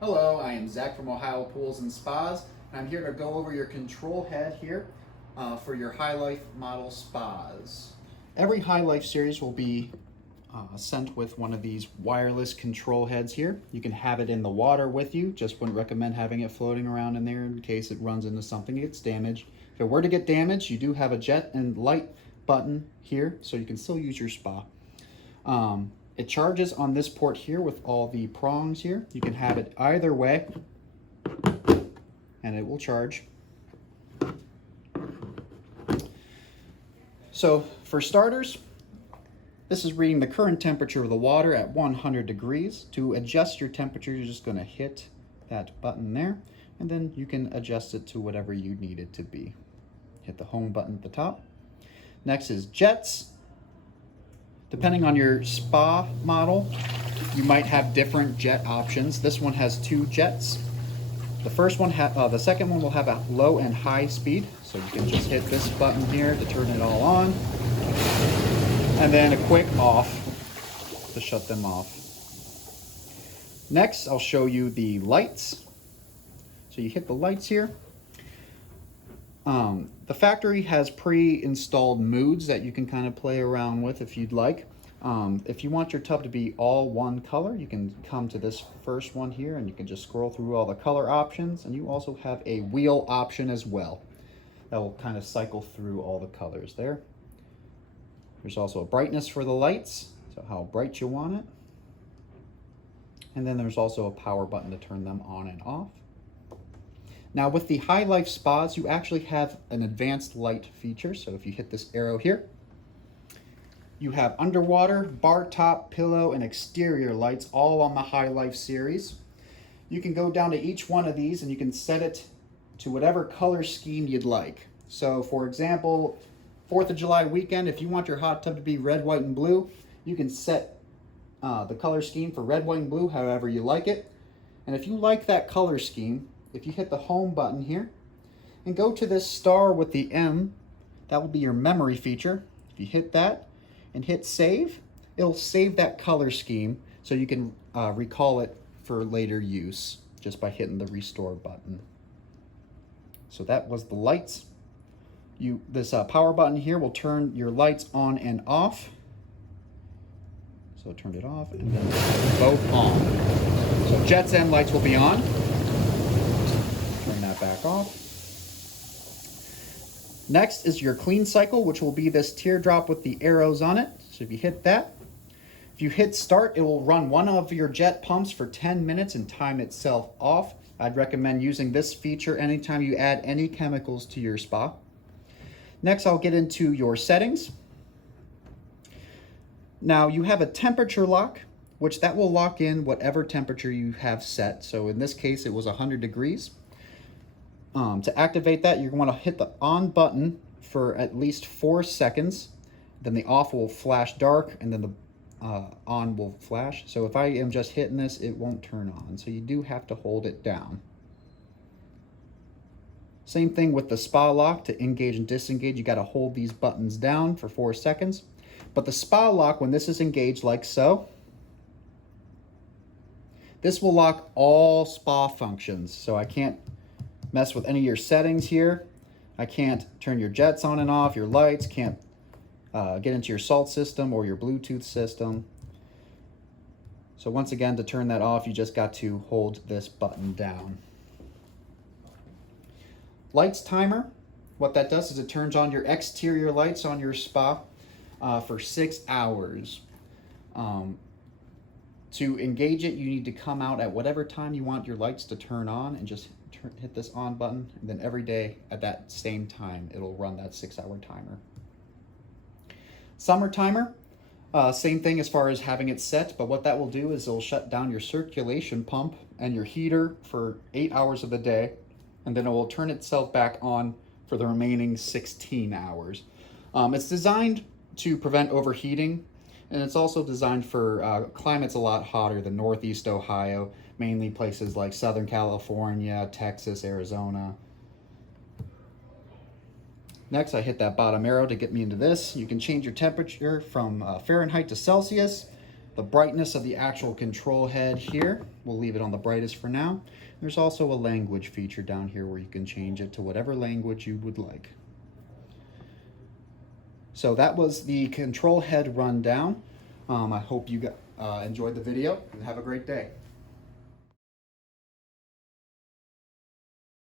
Hello, I am Zach from Ohio Pools and Spas, and I'm here to go over your control head here for your Highlife model spas. Every Highlife series will be sent with one of these wireless control heads here. You can have it in the water with you, just wouldn't recommend having it floating around in there in case it runs into something and gets damaged. If it were to get damaged, you do have a jet and light button here, so you can still use your spa. It charges on this port here with all the prongs here. You can have it either way and it will charge. So for starters, this is reading the current temperature of the water at 100 degrees. To adjust your temperature, you're just going to hit that button there, and then you can adjust it to whatever you need it to be. Hit the home button at the top. Next is jets. Depending on your spa model, you might have different jet options. This one has 2 jets. The second one will have a low and high speed, so you can just hit this button here to turn it all on, and then a quick off to shut them off. Next, I'll show you the lights. So you hit the lights here. The factory has pre-installed moods that you can kind of play around with if you'd like. If you want your tub to be all one color, you can come to this first one here and you can just scroll through all the color options, and you also have a wheel option as well. That will kind of cycle through all the colors there. There's also a brightness for the lights, so how bright you want it. And then there's also a power button to turn them on and off. Now with the Highlife spas, you actually have an advanced light feature. So if you hit this arrow here, you have underwater, bar top, pillow, and exterior lights all on the Highlife series. You can go down to each one of these and you can set it to whatever color scheme you'd like. So for example, 4th of July weekend, if you want your hot tub to be red, white, and blue, you can set the color scheme for red, white, and blue however you like it. And if you like that color scheme, if you hit the home button here and go to this star with the M, that will be your memory feature. If you hit that and hit save, it'll save that color scheme so you can recall it for later use just by hitting the restore button. So that was the lights. This power button here will turn your lights on and off. So turn it off and then both on. So jets and lights will be on. Turn that back off. Next is your clean cycle, which will be this teardrop with the arrows on it. So if you hit that, if you hit start, it will run one of your jet pumps for 10 minutes and time itself off. I'd recommend using this feature anytime you add any chemicals to your spa. Next, I'll get into your settings. Now you have a temperature lock, which that will lock in whatever temperature you have set. So in this case, it was 100 degrees. To activate that, you're going to hit the on button for at least 4 seconds. Then the off will flash dark, and then the on will flash. So if I am just hitting this, it won't turn on. So you do have to hold it down. Same thing with the spa lock. To engage and disengage, you got to hold these buttons down for 4 seconds. But the spa lock, when this is engaged like so, this will lock all spa functions. So I can't mess with any of your settings here. I can't turn your jets on and off, your lights, can't get into your salt system or your Bluetooth system. So once again, to turn that off, you just got to hold this button down. Lights timer, what that does is it turns on your exterior lights on your spa for 6 hours. To engage it, you need to come out at whatever time you want your lights to turn on and just hit this on button, and then every day at that same time it'll run that 6-hour timer. Summer timer, same thing as far as having it set, but what that will do is it'll shut down your circulation pump and your heater for 8 hours of the day, and then it will turn itself back on for the remaining 16 hours. It's designed to prevent overheating, and it's also designed for climates a lot hotter than Northeast Ohio, mainly places like Southern California, Texas, Arizona. Next, I hit that bottom arrow to get me into this. You can change your temperature from Fahrenheit to Celsius. the brightness of the actual control head here. We'll leave it on the brightest for now. There's also a language feature down here where you can change it to whatever language you would like. So that was the control head rundown. I hope you enjoyed the video and have a great day.